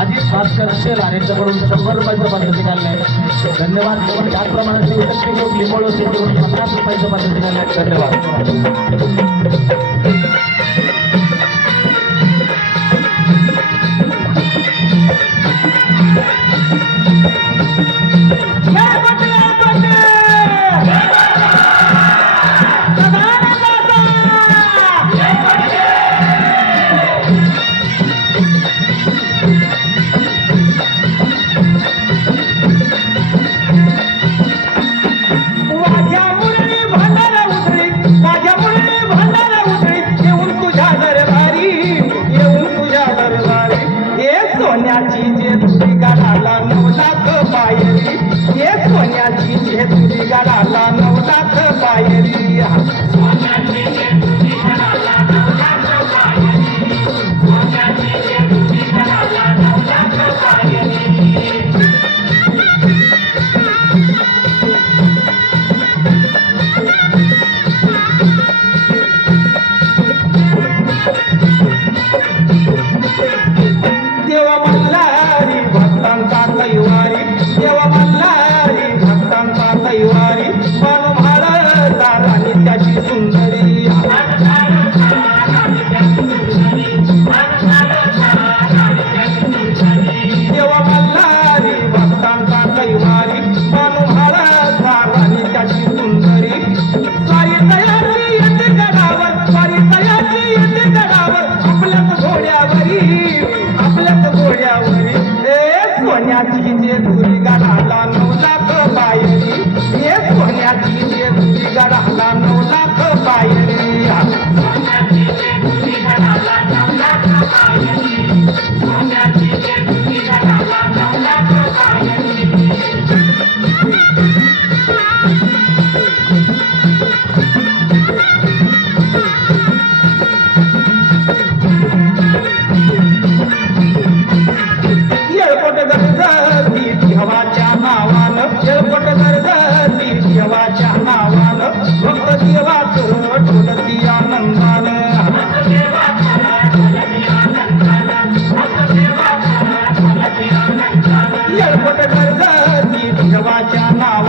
अजित भास्कर शेलार यांच्याकडून शंभर रुपयाचं पद्धती आले आहेत धन्यवाद करून त्याच प्रमाणाचे उद्यक्ती लोक लिंब होतेकडून पन्नास रुपयांचं पद्धतीनं धन्यवाद ओला रे रे दिगला ला ला का पायी ओला रे रे दिगला का पायी देवा मनाला री भक्तां सुंदरी सारी तयारी यंदावरी तयारी युद्धावर आपल्यात घोड्यावरी आपल्यात घोड्यावरी कोण्याची जाना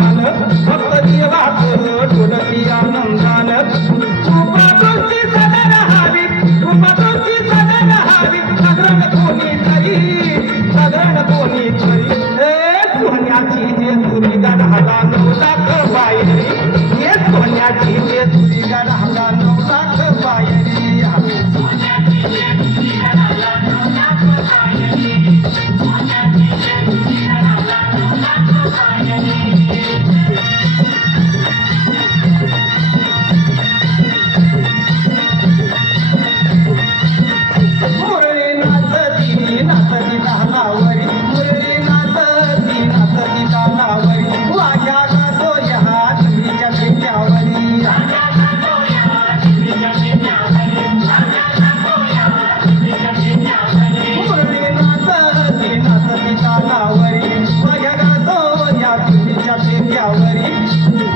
आपगालारी,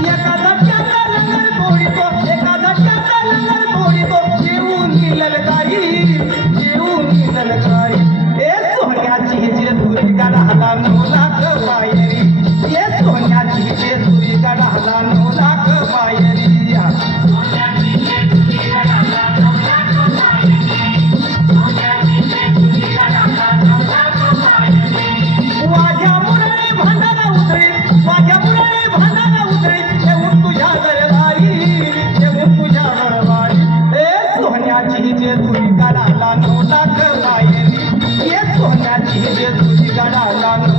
यकालार्पूरीको, यकालार्पूरीको, यकालार्पूरीको, यकालार्�ूरीको, यकालार्कालार्पूरीको, ये ऊने लखकालीको, ये उने लखकालीको, ये उने लने ए असुहर्याची जलती हुरिय काना, अलामुणा कवाई ಈ ಜೀರಿ